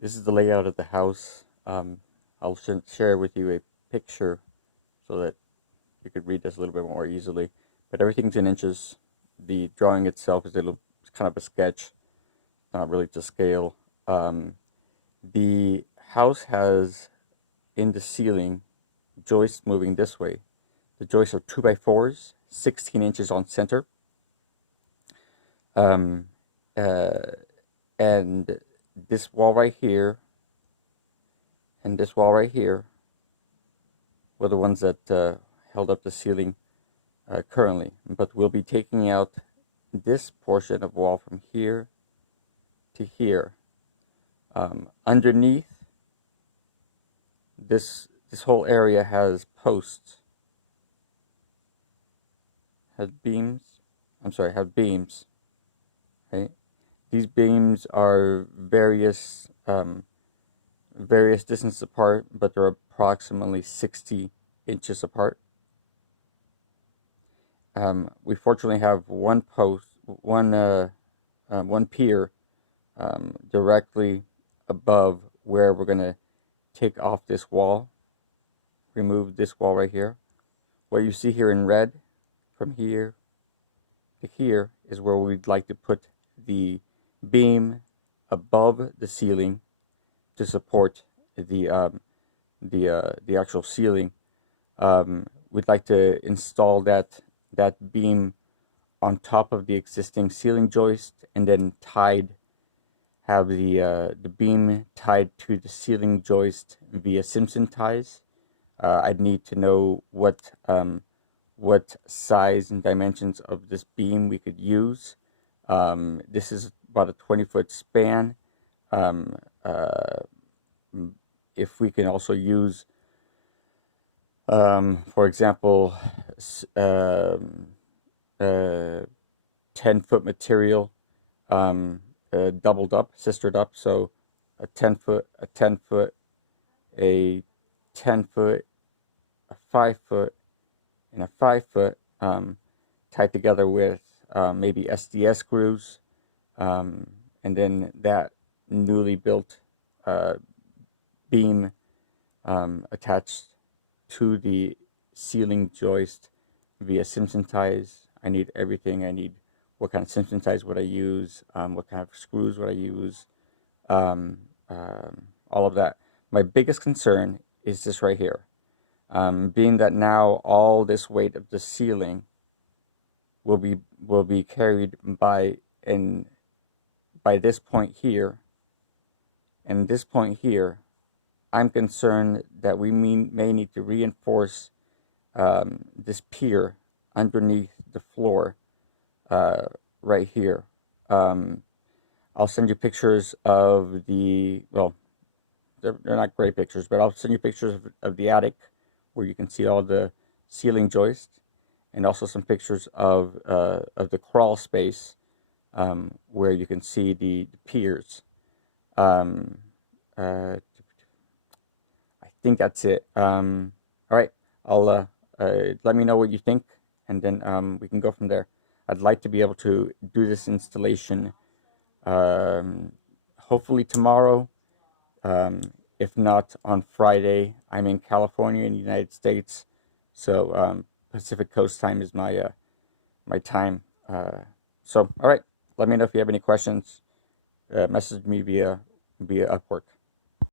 This is the layout of the house. I'll share with you a picture so that you could read this a little bit more easily. But everything's in inches. The drawing itself is it's kind of a sketch, not really to scale. Um, the house has in the ceiling joists moving this way. The joists are 2x4s, 16 inches on center. Um, uh, and this wall right here and this wall right here were the ones that held up the ceiling currently. But we'll be taking out this portion of wall from here to here. Underneath this whole area has posts, has beams. I'm sorry, have beams. Right? These beams are various distances apart, but they're approximately 60 inches apart. We fortunately have one pier directly above where we're going to take off this wall, remove this wall right here. What you see here in red, from here to here, is where we'd like to put the beam above the ceiling to support the actual ceiling. We'd like to install that beam on top of the existing ceiling joist, and then have the beam tied to the ceiling joist via Simpson ties. I'd need to know what size and dimensions of this beam we could use. This is about a 20-foot span. If we can also use, for example, 10-foot material, doubled up, sistered up, so a 10-foot, a 10-foot, a 10-foot, a 5-foot, and a 5-foot, tied together with maybe SDS screws, and then that newly built beam attached to the ceiling joist via Simpson ties. I need everything. I need what kind of Simpson ties would I use, what kind of screws would I use, all of that. My biggest concern is this right here. Being that now all this weight of the ceiling will be carried by this point here and this point here. I'm concerned that we may need to reinforce this pier underneath the floor right here. I'll send you pictures of well, they're not great pictures, but I'll send you pictures of the attic where you can see all the ceiling joists, and also some pictures of the crawl space where you can see the piers. I think that's it. All right, I'll let me know what you think, and then we can go from there. I'd like to be able to do this installation hopefully tomorrow. If not on Friday. I'm in California in the United States, so Pacific Coast time is my time. So all right, let me know if you have any questions. Message me via Upwork.